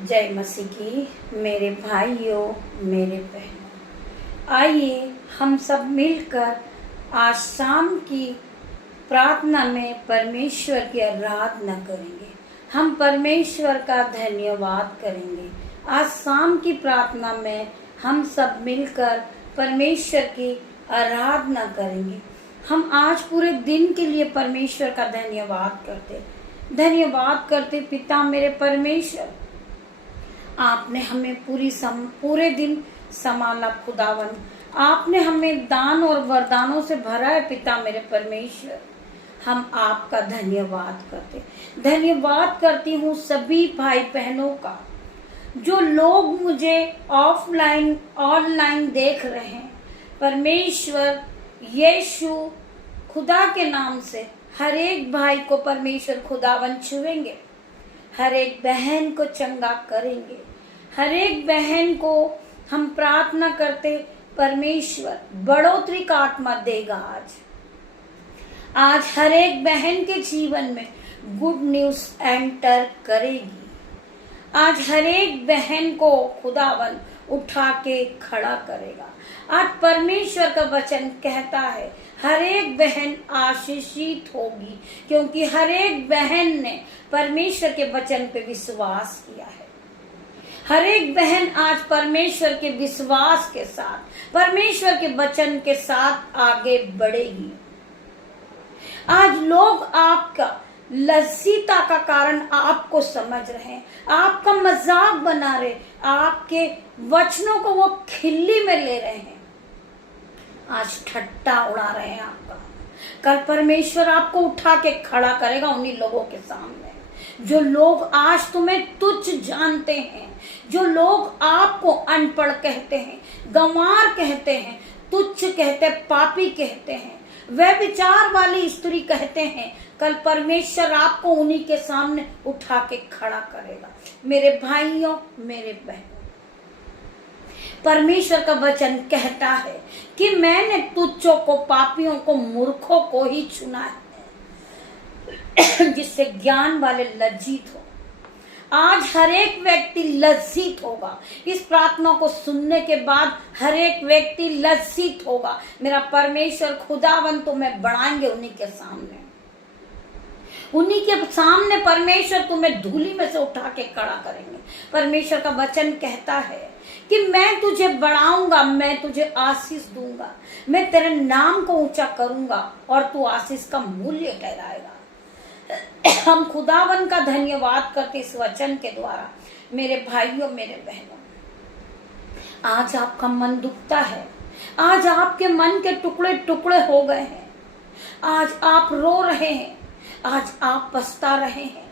जय मसीह की मेरे भाइयों मेरे बहनों, आइए हम सब मिलकर आज शाम की प्रार्थना में परमेश्वर की आराधना करेंगे। हम परमेश्वर का धन्यवाद करेंगे। आज शाम की प्रार्थना में हम सब मिलकर परमेश्वर की आराधना करेंगे। हम आज पूरे दिन के लिए परमेश्वर का धन्यवाद करते पिता मेरे परमेश्वर, आपने हमें पूरे दिन संभाला खुदावन। आपने हमें दान और वरदानों से भरा है पिता मेरे परमेश्वर। हम आपका धन्यवाद करती हूँ सभी भाई बहनों का, जो लोग मुझे ऑफलाइन ऑनलाइन देख रहे हैं। परमेश्वर यीशु खुदा के नाम से हर एक भाई को परमेश्वर खुदावन छुएंगे, हर एक बहन को चंगा करेंगे। हर एक बहन को हम प्रार्थना करते परमेश्वर बढ़ोतरी का आत्मा देगा। आज हर एक बहन के जीवन में गुड न्यूज एंटर करेगी। आज हर एक बहन को खुदावन उठा के खड़ा करेगा। आज परमेश्वर का वचन कहता है हर एक बहन आशीषित होगी, क्योंकि हर एक बहन ने परमेश्वर के वचन पे विश्वास किया है। हर एक बहन आज परमेश्वर के विश्वास के साथ, परमेश्वर के वचन के साथ आगे बढ़ेगी। आज लोग आपका लज्जिता का कारण आपको समझ रहे हैं, आपका मजाक बना रहे, आपके वचनों को वो खिल्ली में ले रहे हैं, आज ठट्टा उड़ा रहे हैं आपका। कल परमेश्वर आपको उठा के खड़ा करेगा उन्हीं लोगों के सामने जो लोग आज तुम्हें तुच्छ जानते हैं, जो लोग आपको अनपढ़ कहते हैं, गंवार कहते हैं, तुच्छ कहते हैं, पापी कहते हैं, वह विचार वाली स्त्री कहते हैं। कल परमेश्वर आपको उन्हीं के सामने उठा के खड़ा करेगा। मेरे भाइयों मेरे बहनों, परमेश्वर का वचन कहता है कि मैंने तुच्छों को, पापियों को, मूर्खों को ही चुना है, जिससे ज्ञान वाले लज्जित हो। आज हर एक व्यक्ति लज्जित होगा। इस प्रार्थना को सुनने के बाद हर एक व्यक्ति लज्जित होगा। मेरा परमेश्वर खुदावन तुम्हें बढ़ाएंगे उन्हीं के सामने परमेश्वर तुम्हें धूली में से उठा के खड़ा करेंगे। परमेश्वर का वचन कहता है कि मैं तुझे बढ़ाऊंगा, मैं तुझे आशीष दूंगा, मैं तेरे नाम को ऊंचा करूंगा और तू आशीष का मूल्य ठहराएगा। हम खुदावन का धन्यवाद करते इस वचन के द्वारा। मेरे भाइयों मेरे बहनों, आज आपका मन दुखता है, आज आपके मन के टुकड़े टुकड़े हो गए हैं, आज आप रो रहे हैं, आज आप पछता रहे हैं,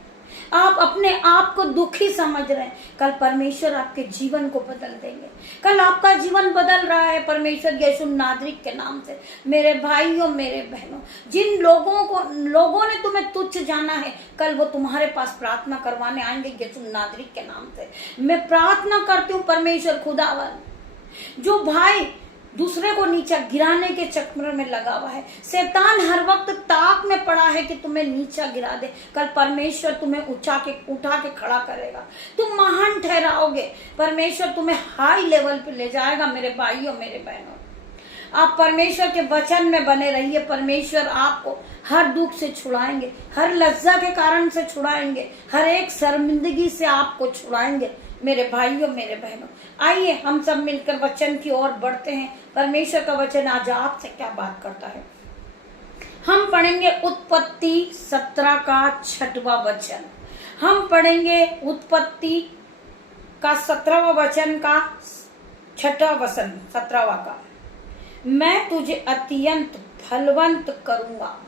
आप अपने आप को दुखी समझ रहे हैं। कल परमेश्वर आपके जीवन को बदल देंगे। कल आपका जीवन बदल रहा है परमेश्वर यीशु नासरी के नाम से। मेरे भाइयों मेरे बहनों, जिन लोगों ने तुम्हें तुच्छ जाना है, कल वो तुम्हारे पास प्रार्थना करवाने आएंगे यीशु नासरी के नाम से। मैं प्रार्थना करती हूँ परमेश्वर खुदावन, जो भाई दूसरे को नीचा गिराने के चक्कर में लगा हुआ है, शैतान हर वक्त ताक में पड़ा है कि तुम्हें नीचा गिरा दे, कल परमेश्वर तुम्हें उठा के खड़ा करेगा। तुम महान ठहराओगे, परमेश्वर तुम्हें हाई लेवल पे ले जाएगा। मेरे भाइयों मेरे बहनों, आप परमेश्वर के वचन में बने रहिए। परमेश्वर आपको हर दुख से छुड़ाएंगे, हर लज्जा के कारण से छुड़ाएंगे, हर एक शर्मिंदगी से आपको छुड़ाएंगे। मेरे भाइयों मेरे बहनों, आइए हम सब मिलकर वचन की ओर बढ़ते हैं। परमेश्वर का वचन आज आपसे क्या बात करता है। हम पढ़ेंगे उत्पत्ति 17 का 6वां वचन। हम पढ़ेंगे उत्पत्ति का 17वां वचन का 6वां वचन 17वां का। मैं तुझे अत्यंत फलवंत करूंगा।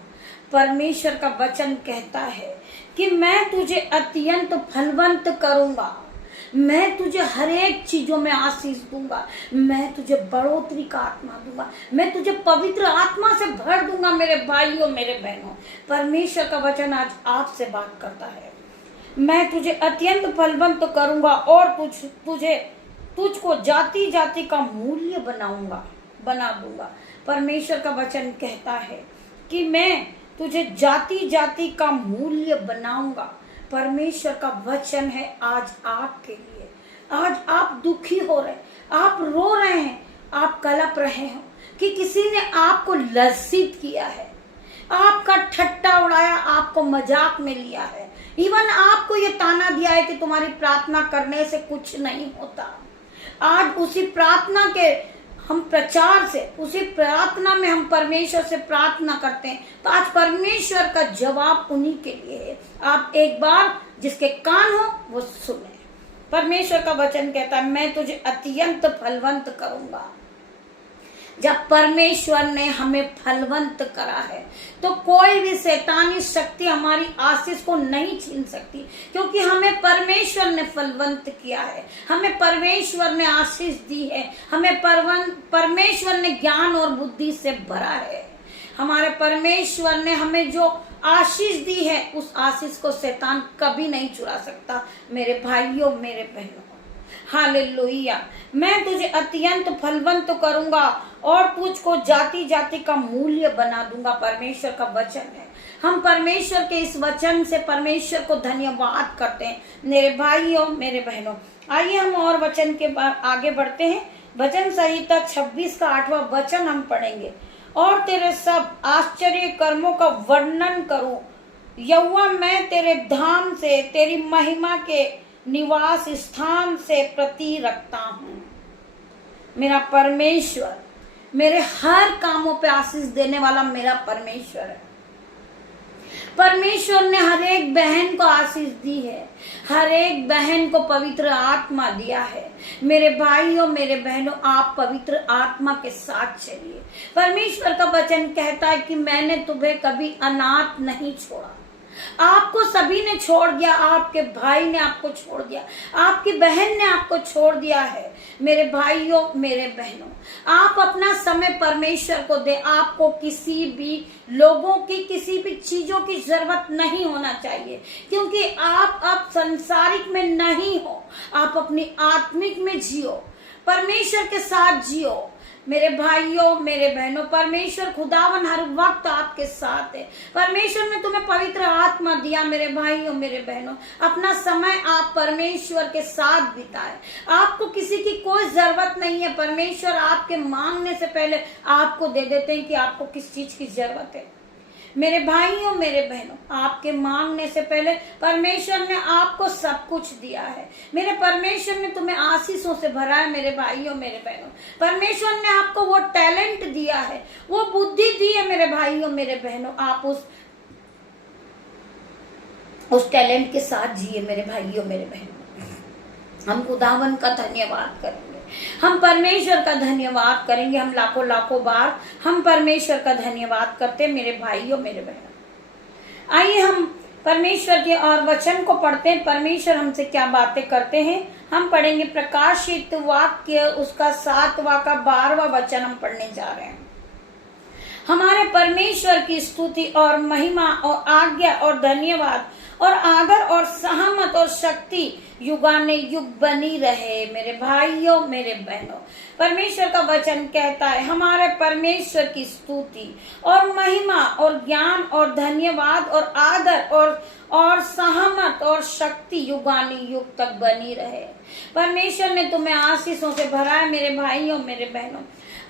परमेश्वर का वचन कहता है कि मैं तुझे अत्यंत फलवंत करूंगा, मैं तुझे हर एक चीजों में आशीष दूंगा, मैं तुझे बढ़ोतरी का आत्मा दूंगा, मैं तुझे पवित्र आत्मा से भर दूंगा। मेरे भाइयों मेरे बहनों, परमेश्वर का वचन आज आपसे बात करता है। मैं तुझे अत्यंत फलवंत करूंगा और तुझको जाति जाति का मूल्य बना दूंगा। परमेश्वर का वचन कहता है कि मैं तुझे जाति जाति का मूल्य बनाऊंगा। परमेश्वर का वचन है आज आपके लिए। आज आप दुखी हो रहे, आप रो रहे हैं, आप कलप रहे हो कि किसी ने आपको लज्जित किया है, आपका ठट्टा उड़ाया, आपको मजाक में लिया है, इवन आपको ये ताना दिया है कि तुम्हारी प्रार्थना करने से कुछ नहीं होता। आज उसी प्रार्थना के हम प्रचार से, उसी प्रार्थना में हम परमेश्वर से प्रार्थना करते हैं, तो आज परमेश्वर का जवाब उन्हीं के लिए है। आप एक बार जिसके कान हो वो सुने। परमेश्वर का वचन कहता है मैं तुझे अत्यंत फलवंत करूंगा। जब परमेश्वर ने हमें फलवंत करा है तो कोई भी शैतानी शक्ति हमारी आशीष को नहीं छीन सकती, क्योंकि हमें परमेश्वर ने फलवंत किया है, हमें परमेश्वर ने आशीष दी है, हमें परमेश्वर ने ज्ञान और बुद्धि से भरा है। हमारे परमेश्वर ने हमें जो आशीष दी है उस आशीष को शैतान कभी नहीं चुरा सकता। मेरे भाइयों, मेरे बहनों, हालेलुया। मैं तुझे अत्यंत फलवंत करूंगा और तुझको जाति जाति का मूल्य बना दूंगा। परमेश्वर का वचन है। हम परमेश्वर के इस वचन से परमेश्वर को धन्यवाद करते हैं। मेरे भाइयों, मेरे बहनों, आइए हम और वचन के बाद आगे बढ़ते हैं। वचन संहिता 26 का 8वां वचन हम पढ़ेंगे। और तेरे सब आश्चर्य कर्मों का वर्णन करूं, यहोवा मैं तेरे धाम से, तेरी महिमा के निवास स्थान से प्रति रखता हूं। मेरा परमेश्वर मेरे हर कामों पे आशीष देने वाला मेरा परमेश्वर है। परमेश्वर ने हर एक बहन को आशीष दी है, हर एक बहन को पवित्र आत्मा दिया है। मेरे भाइयों, मेरे बहनों, आप पवित्र आत्मा के साथ चलिए। परमेश्वर का वचन कहता है कि मैंने तुम्हें कभी अनाथ नहीं छोड़ा। आपको सभी ने छोड़ दिया, आपके भाई ने आपको छोड़ दिया, आपकी बहन ने आपको छोड़ दिया है। मेरे भाइयों, मेरे बहनों, आप अपना समय परमेश्वर को दे। आपको किसी भी लोगों की, किसी भी चीजों की जरूरत नहीं होना चाहिए, क्योंकि आप अब संसारिक में नहीं हो, आप अपनी आत्मिक में जियो, परमेश्वर के साथ जियो। मेरे भाइयों, मेरे बहनों, परमेश्वर खुदावन हर वक्त आपके साथ है। परमेश्वर ने तुम्हें पवित्र आत्मा दिया। मेरे भाइयों, मेरे बहनों, अपना समय आप परमेश्वर के साथ बिताएं। आपको किसी की कोई जरूरत नहीं है। परमेश्वर आपके मांगने से पहले आपको दे देते हैं कि आपको किस चीज की जरूरत है। मेरे भाइयों, मेरे बहनों, आपके मांगने से पहले परमेश्वर ने आपको सब कुछ दिया है। मेरे परमेश्वर ने तुम्हें आशीषों से भरा है। मेरे भाइयों, मेरे बहनों, परमेश्वर ने आपको वो टैलेंट दिया है, वो बुद्धि दी है। मेरे भाइयों, मेरे बहनों, आप उस टैलेंट के साथ जिए। मेरे भाइयों, मेरे बहनों, हम खुदावन का धन्यवाद करेंगे, हम परमेश्वर का धन्यवाद करेंगे। हम लाखों लाखों बार हम परमेश्वर का धन्यवाद करते हैं। मेरे भाइयों, मेरे बहनों, आइए हम परमेश्वर के और वचन को पढ़ते हैं। परमेश्वर हमसे क्या बातें करते हैं हम पढ़ेंगे। प्रकाशित वाक्य उसका 7वां का 12वां वचन हम पढ़ने जा रहे हैं। हमारे परमेश्वर की स्तुति और महिमा और आज्ञा और धन्यवाद और आदर और सहमत और शक्ति युगाने युग बनी रहे। मेरे भाइयों, मेरे बहनों, परमेश्वर का वचन कहता है हमारे परमेश्वर की स्तुति और महिमा और ज्ञान और धन्यवाद और आदर और सहमत और शक्ति युगाने युग तक बनी रहे। परमेश्वर ने तुम्हें आशीषों से भरा है। मेरे भाइयों, मेरे बहनों,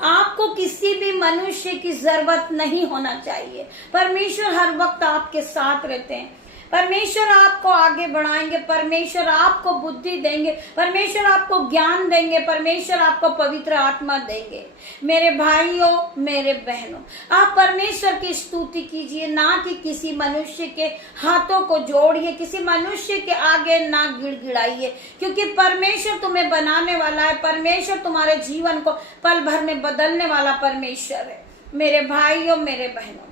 आपको किसी भी मनुष्य की जरूरत नहीं होना चाहिए। परमेश्वर हर वक्त आपके साथ रहते हैं। परमेश्वर आपको आगे बढ़ाएंगे, परमेश्वर आपको बुद्धि देंगे, परमेश्वर आपको ज्ञान देंगे, परमेश्वर आपको पवित्र आत्मा देंगे। मेरे भाइयों, मेरे बहनों, आप परमेश्वर की स्तुति कीजिए, ना कि किसी मनुष्य के हाथों को जोड़िए, किसी मनुष्य के आगे ना गिड़गिड़ाइए, क्योंकि परमेश्वर तुम्हें बनाने वाला है। परमेश्वर तुम्हारे जीवन को पल भर में बदलने वाला परमेश्वर है। मेरे भाइयों, मेरे बहनों,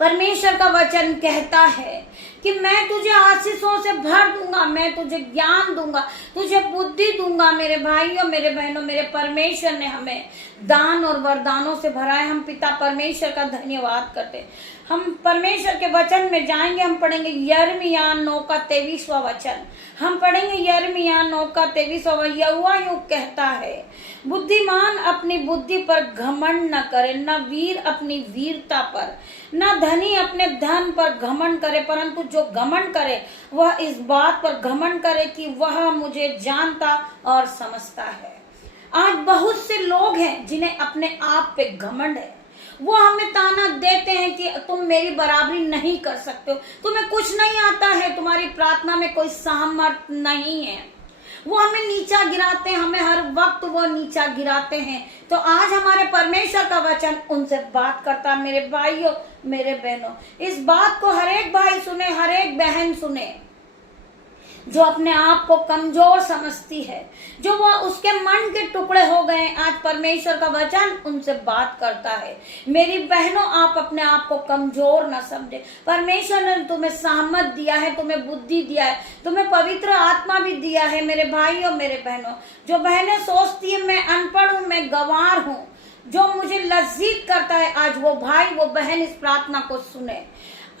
परमेश्वर का वचन कहता है कि मैं तुझे आशीषों से भर दूंगा, मैं तुझे ज्ञान दूंगा, तुझे बुद्धि दूंगा। मेरे भाइयों, मेरे बहनों, मेरे परमेश्वर ने हमें दान और वरदानों से भरा है। हम पिता परमेश्वर का धन्यवाद करते हैं। हम परमेश्वर के वचन में जाएंगे। हम पढ़ेंगे यिर्मयाह 9 का 23वां वचन। हम पढ़ेंगे यिर्मयाह 9 का 23वां। यहोवा यूं कहता है, बुद्धिमान अपनी बुद्धि पर घमंड न करे, न वीर अपनी वीरता पर, न धनी अपने धन पर घमंड करे, परंतु जो घमंड करे वह इस बात पर घमंड करे कि वह मुझे जानता और समझता है। आज बहुत से लोग हैं जिन्हें अपने आप पे घमंड है। वो हमें ताना देते हैं कि तुम मेरी बराबरी नहीं कर सकते हो, तुम्हें कुछ नहीं आता है, तुम्हारी प्रार्थना में कोई सामर्थ्य नहीं है। वो हमें नीचा गिराते हैं, हमें हर वक्त वो नीचा गिराते हैं। तो आज हमारे परमेश्वर का वचन उनसे बात करता है। मेरे भाइयों, मेरे बहनों, इस बात को हर एक भाई सुने, हर एक बहन सुने जो अपने आप को कमजोर समझती है, जो वो उसके मन के टुकड़े हो गए। आज परमेश्वर का वचन उनसे बात करता है। मेरी बहनों, आप अपने आप को कमजोर न समझे। परमेश्वर ने तुम्हें सामर्थ दिया है, तुम्हें बुद्धि दिया है, तुम्हें पवित्र आत्मा भी दिया है। मेरे भाइयों, मेरे बहनों, जो बहनें सोचती है मैं अनपढ़ हूँ, मैं गंवार हूँ, जो मुझे लज्जित करता है, आज वो भाई वो बहन इस प्रार्थना को सुने।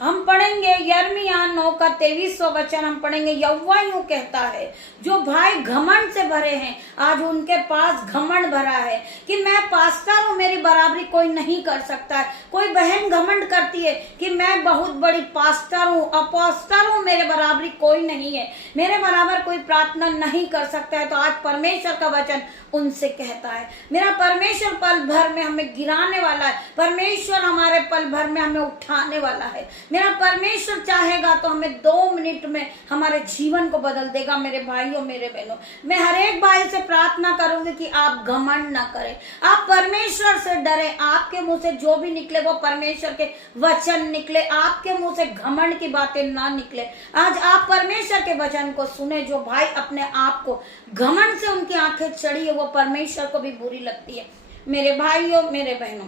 हम पढ़ेंगे यिर्मयाह 9 का 23वां वचन। हम पढ़ेंगे यहोवा यूं कहता है, जो भाई घमंड से भरे हैं, आज उनके पास घमंड भरा है कि मैं पास्टर हूँ, मेरी बराबरी कोई नहीं कर सकता है। कोई बहन घमंड करती है कि मैं बहुत बड़ी पास्टर हूँ, अपोस्टर हूँ, मेरे बराबरी कोई नहीं है, मेरे बराबर कोई प्रार्थना नहीं कर सकता है। तो आज परमेश्वर का वचन उनसे कहता है, मेरा परमेश्वर पल भर में हमें गिराने वाला है, परमेश्वर हमारे पल भर में हमें उठाने वाला है। मेरा परमेश्वर चाहेगा तो हमें 2 मिनट में हमारे जीवन को बदल देगा। मेरे भाइयों, मेरे बहनों, मैं हर एक भाई से प्रार्थना करूंगी कि आप घमंड ना करें, आप परमेश्वर से डरें। आपके मुंह से जो भी निकले वो परमेश्वर के वचन निकले, आपके मुंह से घमंड की बातें ना निकले। आज आप परमेश्वर के वचन को सुने। जो भाई अपने आप को घमंड से उनकी आंखें चढ़ी है, वो परमेश्वर को भी बुरी लगती है। मेरे भाइयों, मेरे बहनों,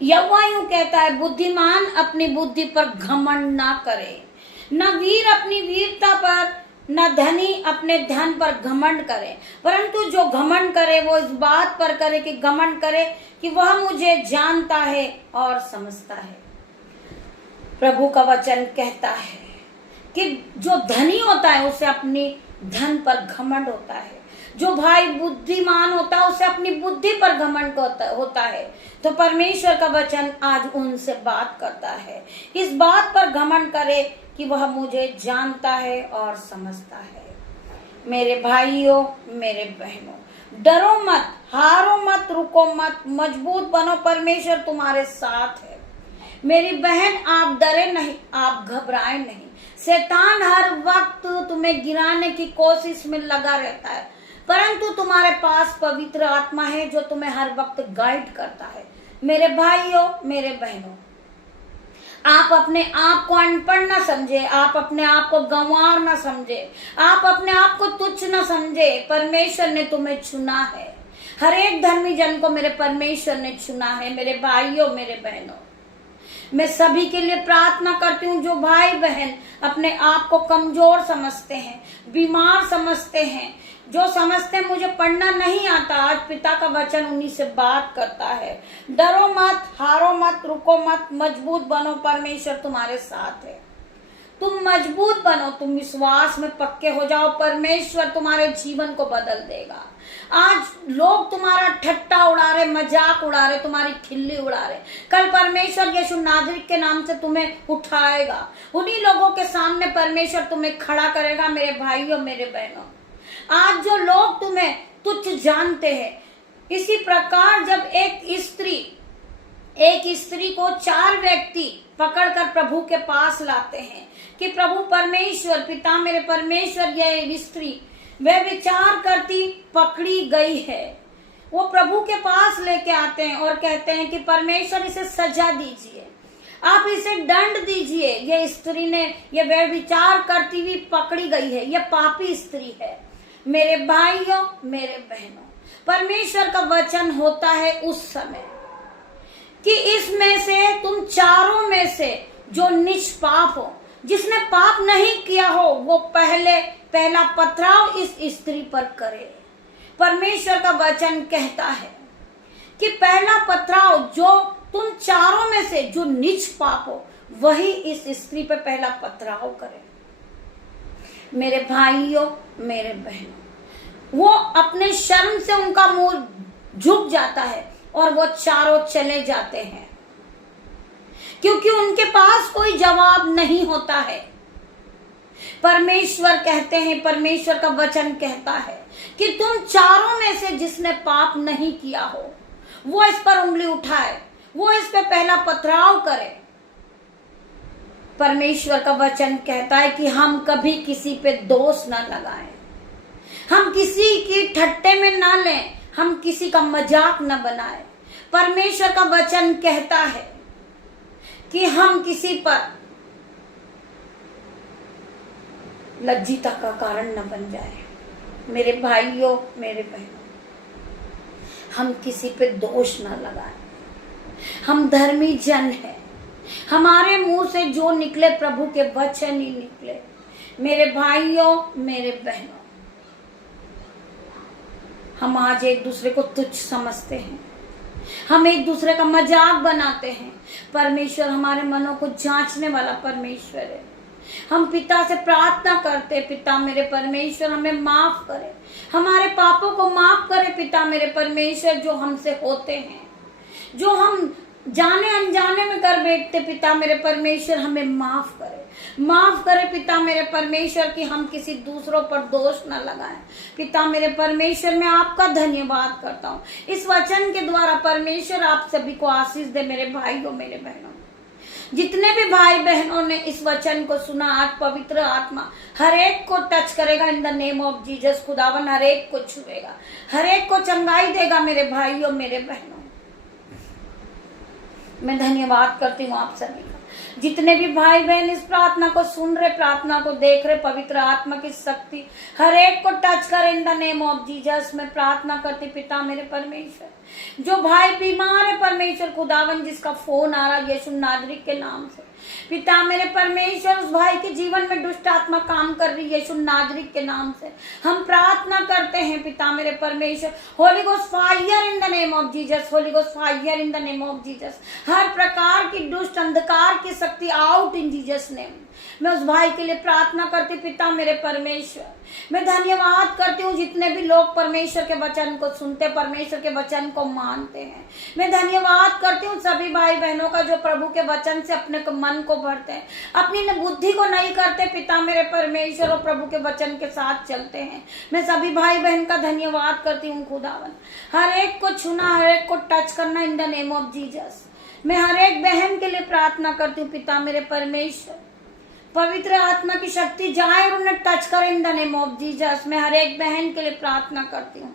यहोवा यूं कहता है, बुद्धिमान अपनी बुद्धि पर घमंड ना करे, न वीर अपनी वीरता पर, न धनी अपने धन पर घमंड करे, परंतु जो घमंड करे वो इस बात पर करे कि घमंड करे कि वह मुझे जानता है और समझता है। प्रभु का वचन कहता है कि जो धनी होता है उसे अपनी धन पर घमंड होता है, जो भाई बुद्धिमान होता है उसे अपनी बुद्धि पर घमंड होता है। तो परमेश्वर का वचन आज उनसे बात करता है, इस बात पर घमंड करे कि वह मुझे जानता है और समझता है। मेरे भाइयों, मेरे बहनों, डरो मत, हारो मत, रुको मत, मजबूत बनो, परमेश्वर तुम्हारे साथ है। मेरी बहन, आप डरे नहीं, आप घबराए नहीं। शैतान हर वक्त तुम्हें गिराने की कोशिश में लगा रहता है, परंतु तुम्हारे पास पवित्र आत्मा है जो तुम्हें हर वक्त गाइड करता है। मेरे भाइयों, मेरे बहनों, आप अपने आप को अनपढ़ न समझे, आप अपने आप को गंवार न समझे, आप अपने आप को तुच्छ न समझे। परमेश्वर ने तुम्हें चुना है, हर एक धर्मी जन को मेरे परमेश्वर ने चुना है। मेरे भाइयों, मेरे बहनों, मैं सभी के लिए प्रार्थना करती हूँ जो भाई बहन अपने आप को कमजोर समझते हैं, बीमार समझते हैं, जो समझते हैं मुझे पढ़ना नहीं आता। आज पिता का वचन उन्हीं से बात करता है। डरो मत, हारो मत, रुको मत, मजबूत बनो, परमेश्वर तुम्हारे साथ है। तुम मजबूत बनो, तुम विश्वास में पक्के हो जाओ, परमेश्वर तुम्हारे जीवन को बदल देगा। आज लोग तुम्हारा ठट्टा उड़ा रहे, मजाक उड़ा रहे, तुम्हारी खिल्ली उड़ा रहे, कल परमेश्वर यीशु नाज़रीत के नाम से तुम्हें उठाएगा। उन्हीं लोगों के सामने परमेश्वर तुम्हें खड़ा करेगा। मेरे भाइयों, मेरे बहनों, आज जो लोग तुम्हें तुच्छ जानते हैं, इसी प्रकार जब एक स्त्री को 4 व्यक्ति पकड़कर प्रभु के पास लाते हैं कि प्रभु परमेश्वर, पिता मेरे परमेश्वर, यह स्त्री वह विचार करती पकड़ी गई है, वो प्रभु के पास लेके आते हैं और कहते हैं कि परमेश्वर इसे सजा दीजिए, आप इसे दंड दीजिए। ये स्त्री ने ये वह विचार करती हुई पकड़ी गई है, ये पापी स्त्री है। मेरे भाइयों, मेरे बहनों, परमेश्वर का वचन होता है उस समय कि इसमें से तुम चारों में से जो निष्पाप हो, जिसने पाप नहीं किया हो, वो पहला पथराव इस स्त्री पर करे। परमेश्वर का वचन कहता है कि पहला पथराव जो तुम चारों में से जो नीच पाप हो वही इस स्त्री पे पहला पथराव करे। मेरे भाइयों, मेरे बहनों, वो अपने शर्म से उनका मुंह झुक जाता है और वो चारों चले जाते हैं, क्योंकि उनके पास कोई जवाब नहीं होता है। परमेश्वर कहते हैं, परमेश्वर का वचन कहता है कि तुम चारों में से जिसने पाप नहीं किया हो वो इस पर उंगली उठाए, वो इस पे पहला पथराव करे। परमेश्वर का वचन कहता है कि हम कभी किसी पे दोष ना लगाएं, हम किसी की ठट्टे में ना लें, हम किसी का मजाक न बनाएं। परमेश्वर का वचन कहता है कि हम किसी पर लज्जिता का कारण न बन जाए। मेरे भाइयों, मेरे बहनों, हम किसी पे दोष न लगाएं। हम धर्मी जन हैं, हमारे मुंह से जो निकले प्रभु के वचन ही निकले। मेरे भाइयों, मेरे बहनों, हम आज एक दूसरे को तुच्छ समझते हैं, हम एक दूसरे का मजाक बनाते हैं। परमेश्वर हमारे मनों को जांचने वाला परमेश्वर है। हम पिता से प्रार्थना करते, पिता मेरे परमेश्वर हमें माफ करे, हमारे पापों को माफ करे पिता मेरे परमेश्वर, जो हमसे होते हैं, जो हम जाने अनजाने में कर बैठते। पिता मेरे परमेश्वर हमें माफ करे, माफ करे पिता मेरे परमेश्वर कि हम किसी दूसरों पर दोष न लगाएं। पिता मेरे परमेश्वर, मैं आपका धन्यवाद करता हूँ इस वचन के द्वारा। परमेश्वर आप सभी को आशीष दे। मेरे भाइयों, मेरे बहनों, जितने भी भाई बहनों ने इस वचन को सुना, आज पवित्र आत्मा हर एक को टच करेगा इन द नेम ऑफ जीसस। खुदावन हर एक को छुएगा, हर एक को चंगाई देगा। मेरे भाइयों, मेरे बहनों, मैं धन्यवाद करती हूँ आप सभी का। जितने भी भाई बहन इस प्रार्थना को सुन रहे, प्रार्थना को देख रहे, पवित्र आत्मा की शक्ति हर एक को टच करे in the name of Jesus. मैं प्रार्थना करती पिता मेरे परमेश्वर, जो भाई बीमार है परमेश्वर खुदावन, जिसका फोन आ रहा यीशु नाजरी के नाम से, पिता मेरे परमेश्वर उस भाई के जीवन में दुष्ट आत्मा काम कर रही है यीशु नाजरी के नाम से हम प्रार्थना करते हैं। पिता मेरे परमेश्वर, holy ghost fire in the name of Jesus, holy ghost fire in the name of Jesus. हर प्रकार की दुष्ट अंधकार की शक्ति आउट इन जीसस नेम। मैं उस भाई के लिए प्रार्थना करती पिता मेरे परमेश्वर। मैं धन्यवाद करती हूँ जितने भी लोग परमेश्वर के वचन को सुनते, परमेश्वर के वचन को मानते हैं। मैं धन्यवाद करती हूँ सभी भाई बहनों का जो प्रभु के वचन से अपने मन को भरते हैं, अपनी बुद्धि को नहीं करते पिता मेरे परमेश्वर, और प्रभु के वचन के साथ चलते हैं। मैं सभी भाई बहन का धन्यवाद करती हूँ खुदावन। हर एक को छूना, हर एक को टच करना इन द नेम ऑफ जीसस। मैं हर एक बहन के लिए प्रार्थना करती हूँ पिता मेरे परमेश्वर, पवित्र आत्मा की शक्ति जाए और उन्हें टच करे in the name of Jesus. मैं हर एक बहन के लिए प्रार्थना करती हूँ,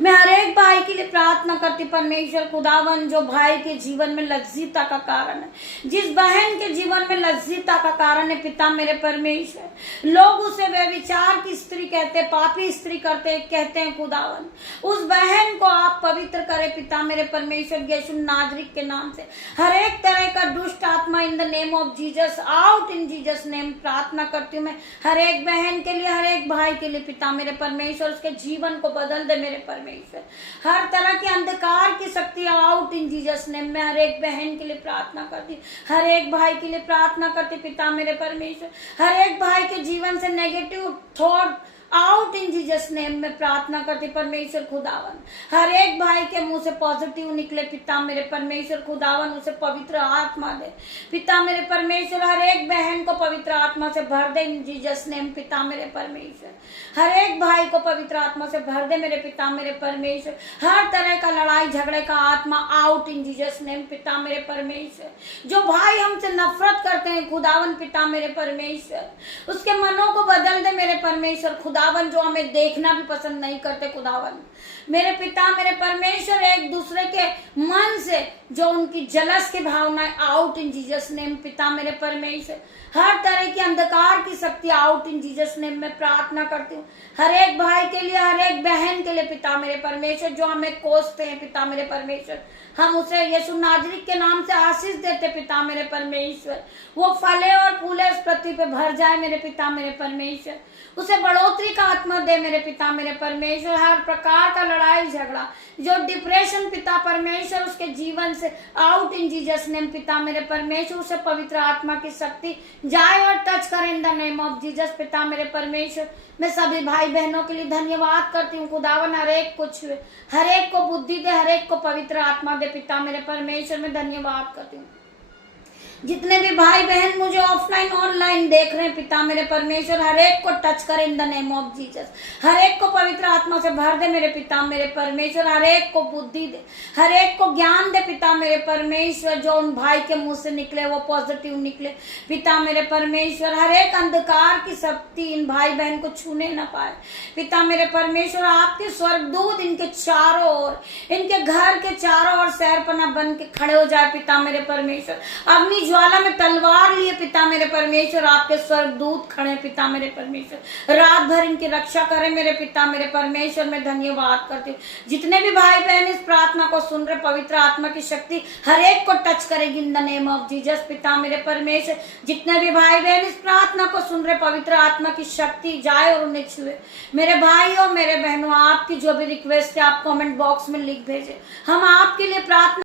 मैं हर एक भाई के लिए प्रार्थना करती परमेश्वर खुदावन, जो भाई के जीवन में लज्जिता का कारण है, जिस बहन के जीवन में लज्जिता का कारण है पिता मेरे परमेश्वर, लोग उसे व्यभिचार की स्त्री कहते, पापी स्त्री कहते हैं खुदावन, उस बहन को आप पवित्र करे पिता मेरे परमेश्वर यीशु नाजरी के नाम से। हर एक तरह का दुष्ट आत्मा इन the name of Jesus out in Jesus name. प्रार्थना करती हूँ मैं हर एक बहन के लिए, हर एक भाई के लिए पिता मेरे परमेश्वर, उसके जीवन को बदल दे मेरे परमेश्वर। हर तरह की अंधकार की शक्ति आउट इन जीसस नेम। मैं हर एक बहन के लिए प्रार्थना करती, हर एक भाई के लिए प्रार्थना करती पिता मेरे परमेश्वर। हर एक भाई के जीवन से negative thought out in Jesus name में प्रार्थना करती परमेश्वर खुदावन। हर एक भाई के मुंह से पॉजिटिव निकले पिता मेरे परमेश्वर खुदावन, उसे पवित्र आत्मा दे पिता मेरे परमेश्वर। हर एक बहन को पवित्र आत्मा से भर दे इन जीसस नेम पिता मेरे परमेश्वर। हर एक भाई को पवित्र आत्मा से भर दे मेरे पिता मेरे परमेश्वर। हर तरह का लड़ाई झगड़े का आत्मा आउट इन जीसस नेम पिता मेरे परमेश्वर। जो भाई हमसे नफरत करते हैं खुदावन पिता मेरे परमेश्वर, उसके मनों को बदल दे मेरे परमेश्वर खुदावन। जो हमें देखना भी पसंद नहीं करते खुदावन मेरे पिता मेरे परमेश्वर, एक दूसरे के मन से जो उनकी जलस की भावनाएं आउट इन जीसस नेम पिता मेरे परमेश्वर। हर तरह की अंधकार की शक्ति आउट इन जीसस नेम में प्रार्थना करती हूँ हर एक भाई के लिए, हर एक बहन के लिए पिता मेरे परमेश्वर, जो हमें कोसते हैं पिता मेरे परमेश्वर। हम उसे यीशु नाजरी के नाम से आशीष देते पिता मेरे परमेश्वर। वो फले और फूले उस पृथ्वी पे भर जाए मेरे पिता मेरे परमेश्वर। उसे बढ़ोतरी का आत्मा दे मेरे पिता मेरे परमेश्वर। हर प्रकार का लड़ाई झगड़ा, जो डिप्रेशन पिता परमेश्वर उसके जीवन से आउट इन जीसस नेम पिता मेरे परमेश्वर। उसे पवित्र आत्मा की शक्ति जाए और टच करे in the name of Jesus पिता मेरे परमेश्वर। मैं सभी भाई बहनों के लिए धन्यवाद करती हूँ खुदावन, हर एक को छुए, हर एक को बुद्धि दे, हर एक को पवित्र आत्मा दे पिता मेरे परमेश्वर। मैं धन्यवाद करती हूँ जितने भी भाई बहन मुझे ऑफलाइन ऑनलाइन देख रहे हैं पिता मेरे परमेश्वर, हर एक को टच करे in the name of Jesus. हर एक को पवित्र आत्मा से भर दे मेरे पिता मेरे परमेश्वर। हर एक को बुद्धि दे, हर एक को ज्ञान दे पिता मेरे परमेश्वर। जो उन भाई के मुंह से निकले वो पॉजिटिव निकले पिता मेरे परमेश्वर। हर एक अंधकार की शक्ति इन भाई बहन को छूने न पाए पिता मेरे परमेश्वर। आपके स्वर्गदूत इनके चारों ओर, इनके घर के चारों ओर शहरपना बन के खड़े हो जाए पिता मेरे परमेश्वर। अपनी ज्वाला में तलवार लिए पिता मेरे परमेश्वर, आपके स्वर्गदूत खड़े पिता मेरे परमेश्वर। रात भर इनकी रक्षा करें मेरे पिता मेरे परमेश्वर। मैं धन्यवाद करती हूँ जितने भी भाई बहन इस प्रार्थना को सुन रहे, पवित्र आत्मा की शक्ति हर एक को टच करेगी इन द नेम ऑफ जीसस पिता मेरे परमेश्वर। जितने भी भाई बहन इस प्रार्थना को सुन रहे, पवित्र आत्मा की शक्ति जाए और उन्हें छुए मेरे भाइयों मेरे बहनों। आपकी जो भी रिक्वेस्ट है आप कमेंट बॉक्स में लिख भेजे, हम आपके लिए प्रार्थना